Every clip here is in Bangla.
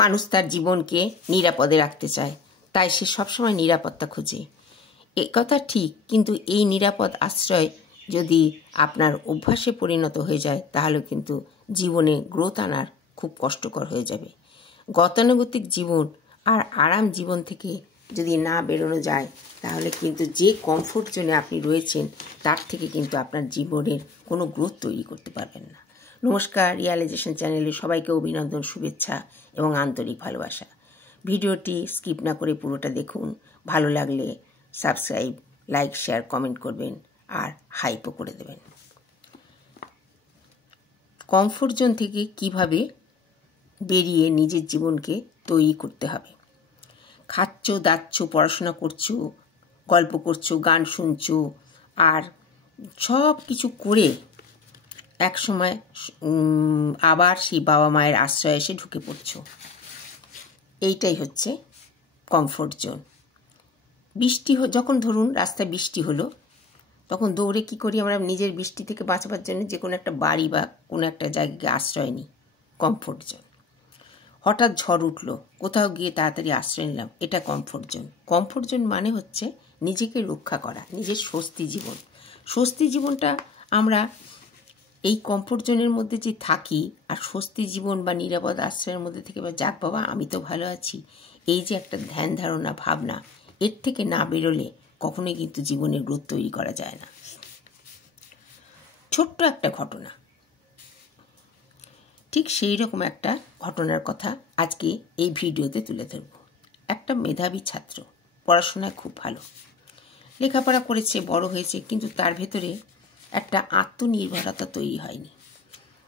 মানুষ তার জীবনকে নিরাপদে রাখতে চায়, তাই সে সবসময় নিরাপত্তা খোঁজে। এ কথা ঠিক, কিন্তু এই নিরাপদ আশ্রয় যদি আপনার অভ্যাসে পরিণত হয়ে যায় তাহলে কিন্তু জীবনে গ্রোথ আনার খুব কষ্টকর হয়ে যাবে। গতানুগতিক জীবন আর আরাম জীবন থেকে যদি না বেরোনো যায় তাহলে কিন্তু যে কমফোর্ট জোনে আপনি রয়েছেন তার থেকে কিন্তু আপনার জীবনের কোনো গ্রোথ তৈরি করতে পারবেন না। নমস্কার, রিয়ালাইজেশন চ্যানেলে সবাইকে অভিনন্দন, শুভেচ্ছা এবং আন্তরিক ভালোবাসা। ভিডিওটি স্কিপ না করে পুরোটা দেখুন। ভালো লাগলে সাবস্ক্রাইব, লাইক, শেয়ার, কমেন্ট করবেন আর হাইপও করে দেবেন। কমফোর্ট জোন থেকে কিভাবে বেরিয়ে নিজের জীবনকে তৈরি করতে হবে। খাচ্ছ, দাচ্ছ, পড়াশোনা করছো, গল্প করছো, গান শুনছো, আর সব কিছু করে একসময় আবার সেই বাবা মায়ের আশ্রয়ে এসে ঢুকে পড়ছো। এইটাই হচ্ছে কমফোর্ট জোন। বৃষ্টি যখন ধরুন রাস্তায় বৃষ্টি হলো, তখন দৌড়ে কি করি আমরা? নিজের বৃষ্টি থেকে বাঁচাবার জন্য যে কোনো একটা বাড়ি বা কোনো একটা জায়গাকে আশ্রয় নিই, কমফোর্ট জোন। হঠাৎ ঝড় উঠলো, কোথাও গিয়ে তাড়াতাড়ি আশ্রয় নিলাম, এটা কমফোর্ট জোন। কমফোর্ট জোন মানে হচ্ছে নিজেকে রক্ষা করা, নিজের স্বস্তি জীবন। স্বস্তি জীবনটা আমরা এই কমফোর্ট জোনের মধ্যে যে থাকি আর স্বস্তি জীবন বা নিরাপদ আশ্রয়ের মধ্যে থেকে বা যাক বাবা আমি তো ভালো আছি, এই যে একটা ধ্যান ধারণা ভাবনা, এর থেকে না বেরোলে কখনোই কিন্তু জীবনের গ্রোথ তৈরি করা যায় না। ছোট্ট একটা ঘটনা, ঠিক সেই রকম একটা ঘটনার কথা আজকে এই ভিডিওতে তুলে ধরব। একটা মেধাবী ছাত্র, পড়াশোনায় খুব ভালো, লেখাপড়া করেছে, বড় হয়েছে, কিন্তু তার ভেতরে একটা আত্মনির্ভরতা তৈরি হয়নি।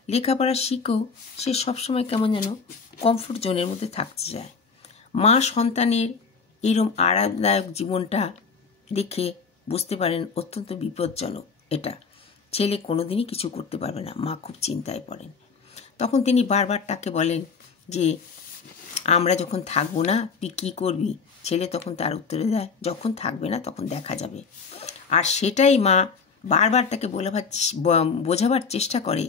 লেখাপড়া শিখেও সে সবসময় কেমন যেন কমফোর্ট জোনের মধ্যে থাকতে চায়। মা সন্তানের এরম আরামদায়ক জীবনটা দেখে বুঝতে পারেন অত্যন্ত বিপজ্জনক। এটা ছেলে কোনোদিনই কিছু করতে পারবে না। মা খুব চিন্তায় পড়েন। তখন তিনি বারবার তাকে বলেন যে আমরা যখন থাকবো না তুই কী করবি? ছেলে তখন তার উত্তরে দেয়, যখন থাকবে না তখন দেখা যাবে। আর সেটাই মা বারবার তাকে বোঝাবার চেষ্টা করে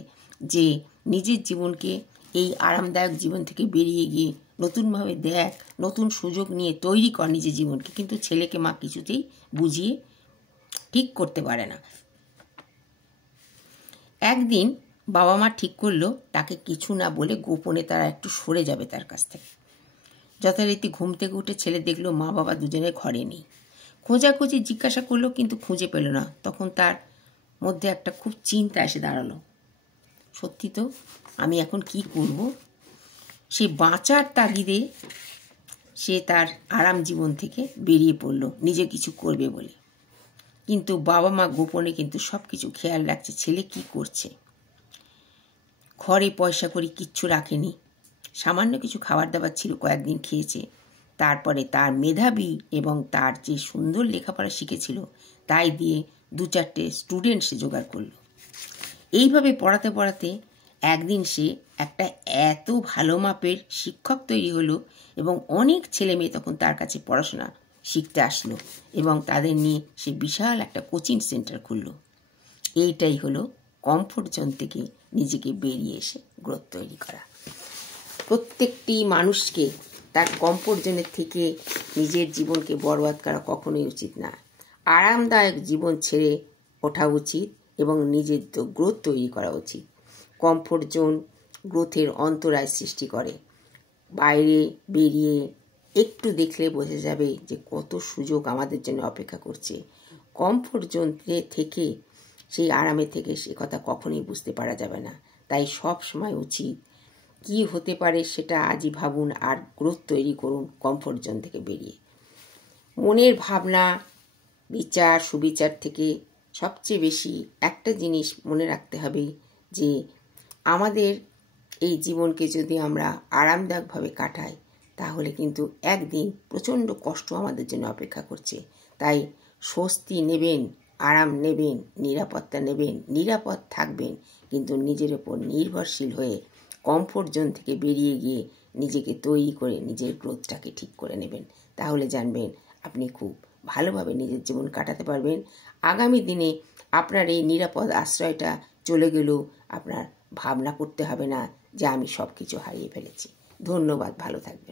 যে নিজের জীবনকে এই আরামদায়ক জীবন থেকে বেরিয়ে গিয়ে নতুনভাবে দেখ, নতুন সুযোগ নিয়ে তৈরি কর নিজের জীবনকে। কিন্তু ছেলেকে মা কিছুতেই বুঝিয়ে ঠিক করতে পারে না। একদিন বাবা মা ঠিক করলো তাকে কিছু না বলে গোপনে তারা একটু সরে যাবে তার কাছ থেকে। যথারীতি ঘুম থেকে উঠে ছেলে দেখলো মা বাবা দুজনে ঘরে নেই। খোঁজাখুঁজি জিজ্ঞাসা করলো, কিন্তু খুঁজে পেল না। তখন তার মধ্যে একটা খুব চিন্তা এসে দাঁড়ালো, সত্যি তো আমি এখন কি করব? সে বাঁচার তাগিদে সে তার আরাম জীবন থেকে বেরিয়ে পড়ল নিজে কিছু করবে বলে। কিন্তু বাবা মা গোপনে কিন্তু সব কিছু খেয়াল রাখছে ছেলে কি করছে। ঘরে পয়সা করি কিচ্ছু রাখেনি, সামান্য কিছু খাবার দাবার ছিল, কয়েকদিন খেয়েছে। তারপরে তার মেধাবী এবং তার যে সুন্দর লেখাপড়া শিখেছিল তাই দিয়ে 2-4টে স্টুডেন্ট সে জোগাড় করলো। এইভাবে পড়াতে পড়াতে একদিন সে একটা এত ভালো মাপের শিক্ষক তৈরি হলো এবং অনেক ছেলে মেয়ে তখন তার কাছে পড়াশোনা শিখতে আসলো এবং তাদের নিয়ে সে বিশাল একটা কোচিং সেন্টার খুললো। এইটাই হলো কমফোর্ট জোন থেকে নিজেকে বেরিয়ে এসে গ্রোথ তৈরি করা। প্রত্যেকটি মানুষকে তার কমফোর্ট জোনের থেকে নিজের জীবনকে বরবাদ করা কখনোই উচিত না। আরামদায়ক জীবন ছেড়ে ওঠা উচিত এবং নিজের গ্রোথ তৈরি করা উচিত। কমফোর্ট জোন গ্রোথের অন্তরায় সৃষ্টি করে। বাইরে বেরিয়ে একটু দেখলে বোঝা যাবে যে কত সুযোগ আমাদের জন্য অপেক্ষা করছে। কমফোর্ট জোন থেকে সেই আরামে থেকে সে কথা কখনোই বুঝতে পারা যাবে না। তাই সব সময় উচিত কি হতে পারে সেটা আজই ভাবুন আর গ্রোথ তৈরি করুন কমফোর্ট জোন থেকে বেরিয়ে। মনের ভাবনা, বিচার, সুবিচার থেকে সবচেয়ে বেশি একটা জিনিস মনে রাখতে হবে যে আমাদের এই জীবনকে যদি আমরা আরামদায়কভাবে কাটাই তাহলে কিন্তু একদিন প্রচণ্ড কষ্ট আমাদের জন্য অপেক্ষা করছে। তাই স্বস্তি নেবেন, আরাম নেবেন, নিরাপত্তা নেবেন, নিরাপদ থাকবেন, কিন্তু নিজের ওপর নির্ভরশীল হয়ে কমফোর্ট জোন থেকে বেরিয়ে গিয়ে নিজেকে তৈরি করে নিজের গ্রোথটাকে ঠিক করে নেবেন। তাহলে জানবেন আপনি খুব ভালোভাবে নিজের জীবন কাটাতে পারবেন। আগামী দিনে আপনার এই নিরাপদ আশ্রয়টা চলে গেলেও আপনার ভাবনা করতে হবে না যে আমি সব কিছু হারিয়ে ফেলেছি। ধন্যবাদ, ভালো থাকবে।